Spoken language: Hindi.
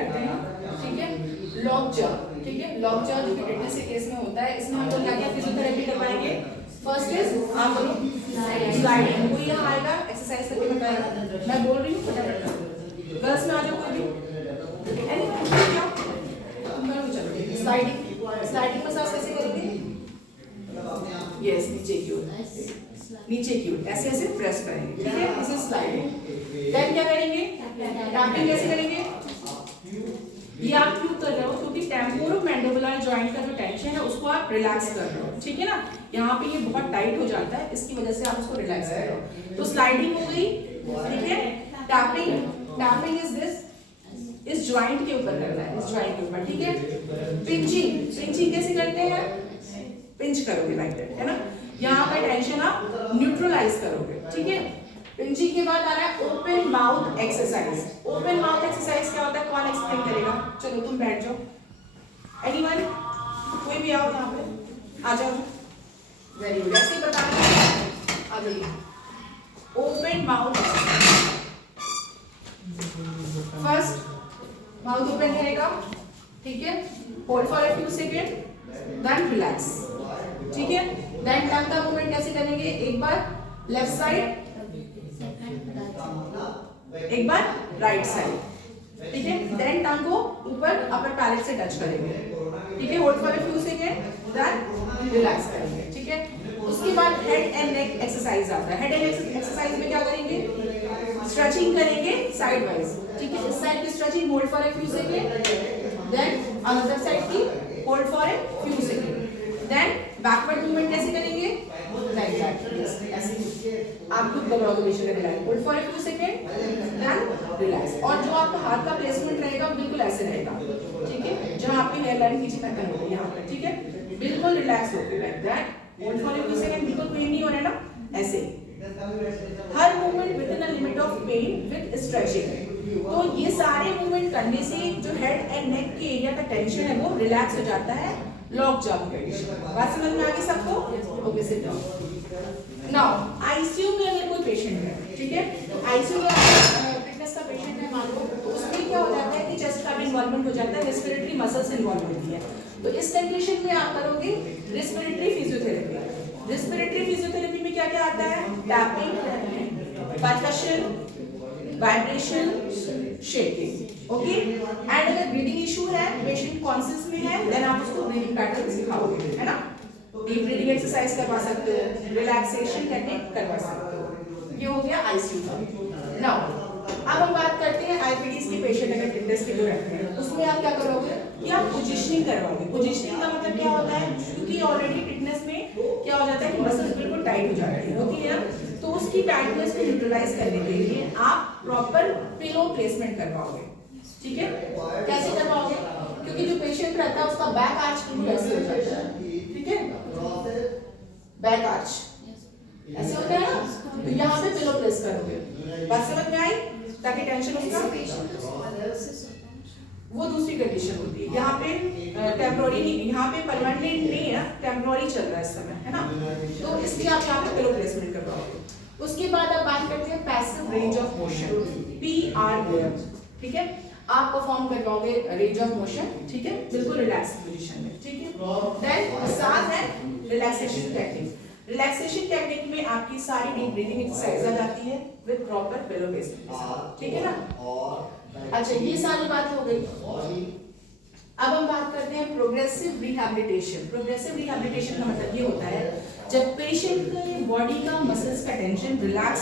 करते हैं, ठीक है। लॉक जॉ, ठीक है, लॉक जॉ जो कि टिटनेस के केस में होता है, इसमें हम लोग क्या क्या फिजियोथेरेपी करवाएंगे। फर्स्ट इज आप बोलो स्लाइडिंग, कोई यहाँ आएगा एक्सरसाइज करके बताएगा, मैं बोल रही हूँ फटाफट गर्ल्स में आ जाओ कोई भी, स्लाइडिंग, स्लाइडिंग मसाज कैसे करेंगे, यस नीचे की ओर, नीचे की ओर ऐसे ऐसे प्रेस करेंगे, ठीक है, दिस इज स्लाइडिंग। देन क्या करेंगे, टैपिंग कैसे करेंगे, ये आप क्यों कर रहे हो, क्योंकि टेम्पोरोमैंडिबुलर जॉइंट का जो टेंशन है उसको आप रिलैक्स कर रहे हो, ठीक है ना, यहाँ पे ये बहुत टाइट हो जाता है, इसकी वजह से आप उसको रिलैक्स कर रहे हो, तो स्लाइडिंग हो गई, ठीक है। टैपिंग, टैपिंग इज दिस, इस जॉइंट के ऊपर करना है, इस जॉइंट के ऊपर, ठीक है। पिंचिंग, पिंचिंग कैसे करते हैं, पिंच करोगे लाइक दैट, है ना, यहाँ पे टेंशन आप न्यूट्रलाइज करोगे, ठीक है। पिंचिंग के बाद आ रहा है open mouth exercise. Open mouth exercise क्या होता है, कौन एक्सप्लेन करेगा, चलो तुम बैठ जाओ, एनीवन, कोई भी आओ यहाँ पे, आ जाओ, वेरी गुड, ऐसे ही बताना, आ जाइए। Open mouth, first mouth open रहेगा, ठीक है, hold for a few second, then relax, ठीक है। देन टंग का मूवमेंट कैसे करेंगे, एक बार लेफ्ट साइड, एक बार राइट साइड, ठीक है। देन टंग को ऊपर अपर पैलेट से टच करेंगे, ठीक है, hold for a few second, then relax करेंगे, ठीक है। उसके बाद हेड एंड नेक एक्सरसाइज आता है। हेड एंड नेक एक्सरसाइज में क्या करेंगे, स्ट्रेचिंग करेंगे साइड वाइज, ठीक है, इस साइड की stretching, hold for a few second, then another side की hold for a few second, then backward movement कैसे करेंगे, लाइक दैट, ऐसे आप खुद घबराओगे पीछे का relax, hold for a few second, then relax. और जो आपका हाथ का प्लेसमेंट रहेगा बिल्कुल ऐसे रहेगा, ठीक है, जहां आपकी हेयर लाइन पीछे तक होगी यहाँ पे, ठीक है, बिल्कुल रिलैक्स होके like that, hold for a few second, बिल्कुल पेन नहीं हो रहा है ना, ऐसे हर movement within a limit of pain with stretching. तो ये सारे मूवमेंट करने से जो हेड एंड नेक के एरिया का टेंशन है वो रिलैक्स हो जाता है, लॉक जॉ कंडीशन। बात समझ में आ गई सबको, okay sit down. Now ICU में अगर कोई पेशेंट है, ठीक है, आईसीयू में फिटनेस का पेशेंट है मान लो, तो उसमें क्या हो जाता है कि चेस्ट का भी इन्वॉल्वमेंट हो जाता है, रेस्पिरेटरी मसल्स इन्वॉल्व होती है, तो इस कंडीशन में आप करोगे रेस्पिरेटरी फिजियोथेरेपी। रेस्पिरेटरी फिजियोथेरेपी में क्या क्या आता है, tapping, percussion, vibration, shaking, okay. And अगर ब्रीदिंग इशू है, पेशेंट कॉन्शियस में है, देन आप उसको ब्रीदिंग पैटर्न सिखाओगे, है ना, डीप ब्रीदिंग एक्सरसाइज करवा सकते हो, रिलैक्सेशन टेक्निक करवा सकते हो, ये हो गया आईसीयू का। नाउ अब हम बात करते हैं आईपीडीज के पेशेंट अगर टिटनेस के जो रहते हैं, उसमें आप क्या करोगे कि आप पोजीशनिंग करवाओगे। पोजीशनिंग का मतलब क्या होता है, क्योंकि ऑलरेडी टिटनेस में क्या हो जाता है कि मसल्स बिल्कुल टाइट हो जाती है, होती है ना, तो उसकी टाइटनेस को न्यूट्रलाइज करने के लिए आप प्रॉपर पिलो प्लेसमेंट करवाओगे, ठीक है। कैसे करवाओगे, क्योंकि जो पेशेंट रहता है उसका बैक आर्च बिल्कुल ऐसे हो जाता है, ठीक है, बैक आर्च ऐसे होता है ना, तो यहाँ पे पिलो प्लेस करोगे। बात समझ में आई, ताकि टेंशन उसका, वो दूसरी कंडीशन होती है, यहाँ पे टेम्पोररी नहीं, यहाँ पे परमानेंट नहीं है, टेम्पोररी चल रहा है इस समय, है ना, तो इसलिए आप यहाँ पे पिलो प्लेसमेंट करवाओगे। उसके बाद आप बात करते हैं passive range of motion, PR, ठीक है, आप परफॉर्म करवाओगे रेंज ऑफ मोशन, ठीक है, बिल्कुल रिलैक्स पोजीशन में, ठीक है। देन साथ है रिलैक्सेशन टेक्निक। रिलैक्सेशन टेक्निक में आपकी सारी डीप ब्रीदिंग एक्सरसाइज आ जाती है विद प्रॉपर पिलो प्लेसमेंट, ठीक है ना। अच्छा, ये सारी बात हो गई। अब हम बात करते हैं प्रोग्रेसिव रिहैबिलिटेशन। प्रोग्रेसिव रिहैबिलिटेशन का मतलब ये होता है जब पेशेंट के बॉडी का मसल्स का टेंशन रिलैक्स